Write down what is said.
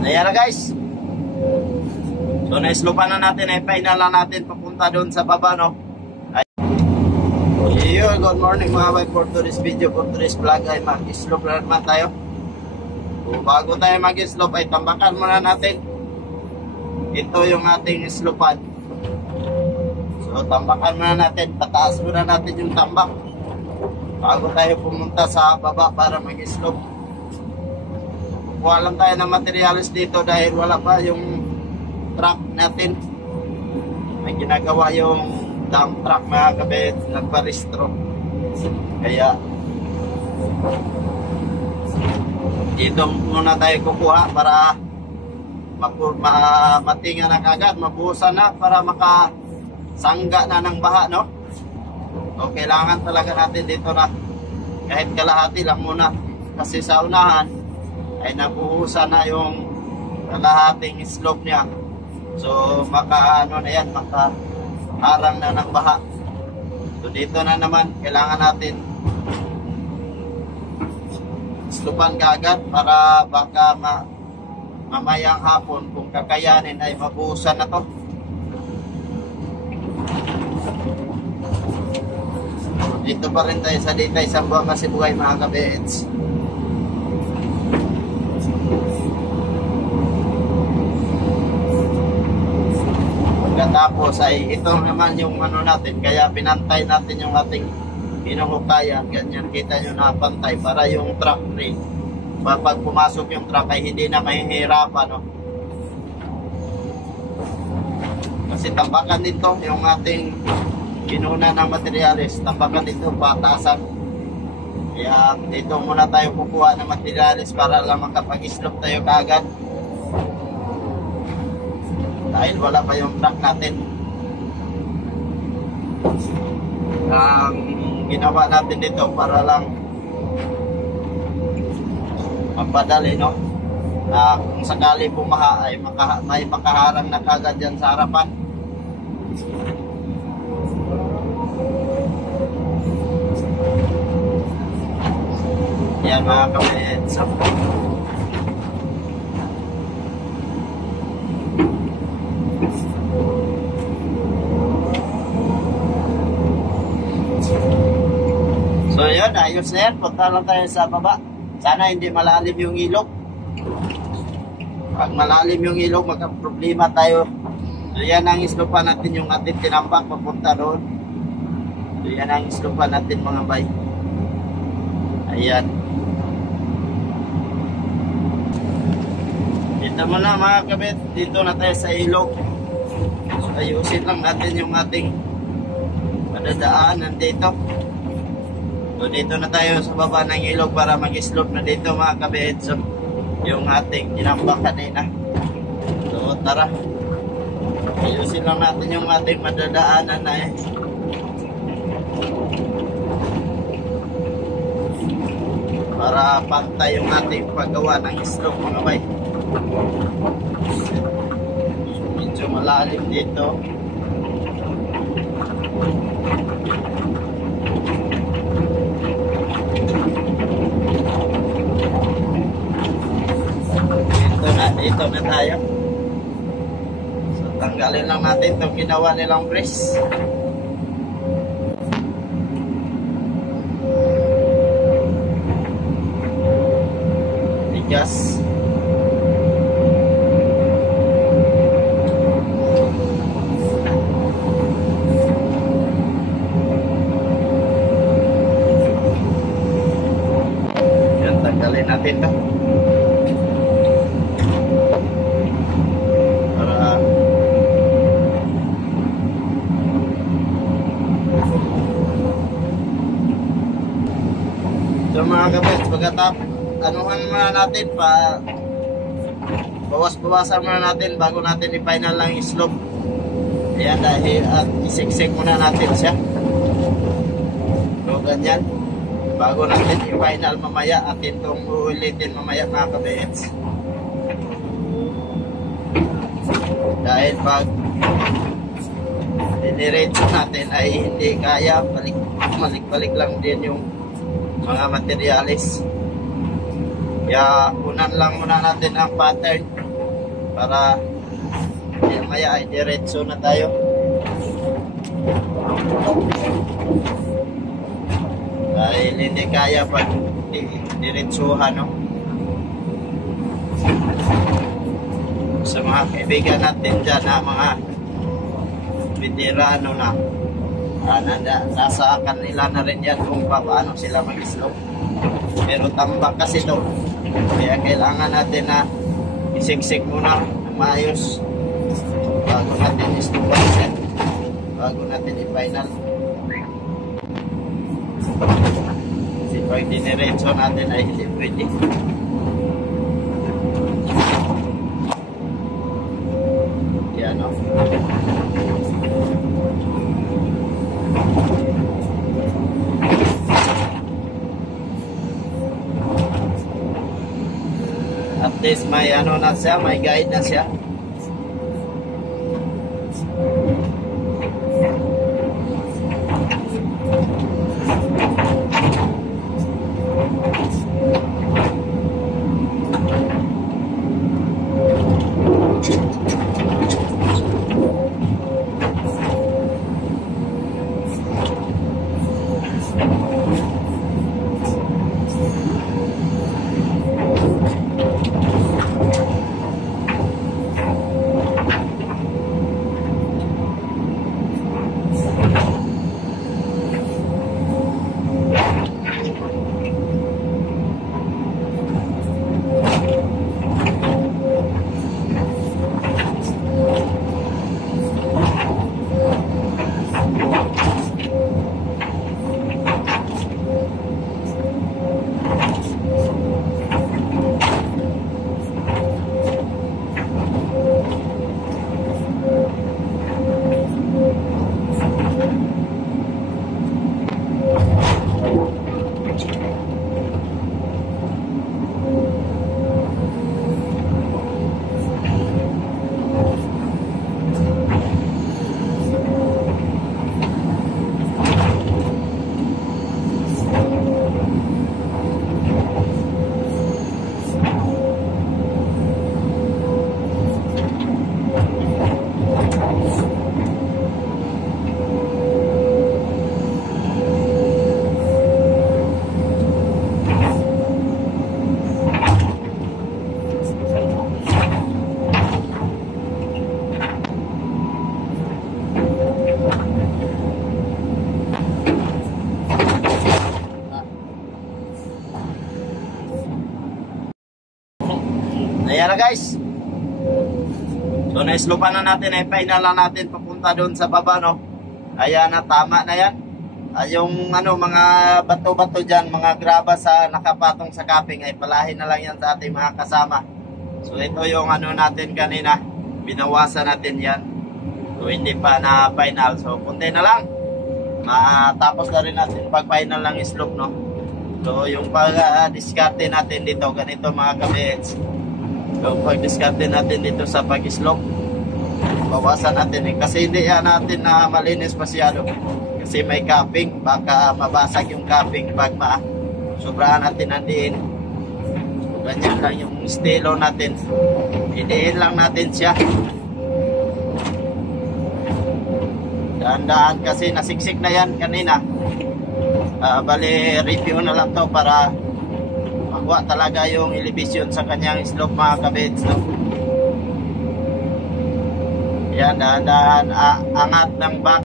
Ayan na guys. So na-slopan na natin, ay final na natin papunta doon sa baba, no? Good morning mga bay. For today's video, for today's vlog ay mag-slope na naman tayo. So, bago tayo mag-slope ay tambakan muna natin. Ito yung ating slopan. So tambakan muna natin, pataas muna natin yung tambak bago tayo pumunta sa baba para mag-slope. Kuha lang tayo ng materials dito dahil wala pa yung truck natin. May ginagawa yung dump truck mga kabit, nagparistro. Kaya dito muna tayo kukuha para matinga na kagad, mabuhusan na para makasangga na ng baha, no? So kailangan talaga natin dito na kahit kalahati lang muna, kasi sa unahan ay nabuhusan na yung kalahating slope niya. So makaano na yan, makaharang na ng baha. So dito na naman kailangan natin slopan kaagad para baka mamayang hapon kung kakayanin ay mabuhusan na to. Dito pa rin tayo sa Ditay, Sambuanga, Sibugay mga kabits. Pagkatapos ay ito naman yung ano natin, kaya pinantay natin yung ating pinuhukayan. Ganyan kita nyo na pantay para yung truck rin, pag pumasok yung truck ay hindi na mahihirapan, no? Kasi tambakan dito yung ating kinuna ng materialis, tambakan dito pataasan. Kaya dito muna tayo kukuha ng materialis para lang makapag-slope tayo kaagad dahil wala pa yung truck natin. Ang ginawa natin dito para lang magpadali, no? Kung sakali pumaha ay may makaharang na kagad dyan sa harapan. Yan mga kabits. So yun, ayos na yan. Punta lang tayo sa baba. Sana hindi malalim yung ilog. Pag malalim yung ilog, magka-problema tayo. So yan ang islupan natin, yung ating tinambak papunta doon. So yan ang islupan natin mga bay. Ayan. Dito muna mga kabit. Dito na tayo sa ilog. So ayusin lang natin yung ating madadaanan dito. So dito na tayo sa baba ng ilog para mag-slope na dito mga kabit. So yung ating tinambak kanina. So tara, ayusin lang natin yung ating madadaanan na para pantay yung ating paggawa ng slope mga bay. So medyo malalim dito. Dito na tayo. So tanggalin lang natin itong ginawa nilang brace. Tigas. Yan, tanggalin natin ito. So mga kabits, pagkatapos anuhan muna natin pa bawas-bawasan muna natin bago natin i-final lang yung slope. Ayan, dahil at isiksik muna natin siya. So ganyan bago natin i-final mamaya at itong uulitin mamaya mga kabits. Dahil pag diniretso natin ay hindi kaya, balik-balik lang din yung mga materialis. Kaya unan lang muna natin ang pattern para maya ay diretso na tayo. Dahil hindi kaya pag diretsuhan, no? Sa mga kaibigan natin dyan na mga veterano na, nasa kanila na rin yan kung paano sila mag-slope. Pero tambak kasi to, kaya kailangan natin na isiksik muna ng maayos bago natin islopan, bago natin i-final. Kasi pag diniretso natin ay hindi pwede. Yan, no? At least may ano na siya, may guide na siya. Ayan na guys. So na-slopan na natin, ay final na natin papunta doon sa baba, no. Ayan na, tama na yan. Yung ano, mga bato-bato dyan, mga graba sa nakapatong sa kaping, ay palahin na lang yan sa ating mga kasama. So ito yung ano natin kanina, binawasan natin yan. So hindi pa na final, so punti na lang. Matapos na rin natin pag final ng slope, no. So yung pag-discarte natin dito, ganito mga kabits. So pag-discarte natin dito sa pag-slope, bawasan natin kasi hindi yan natin na malinis masyado. Kasi may capping, baka mabasag yung capping pag sobrahan natin nandiin. So ganyan lang yung estilo natin. Idiin lang natin siya. Daan-daan kasi nasiksik na yan kanina. Bali review na lang to para makuha talaga yung elevation sa kanyang slope mga kabits, no? Yan, daan-daan angat ng back.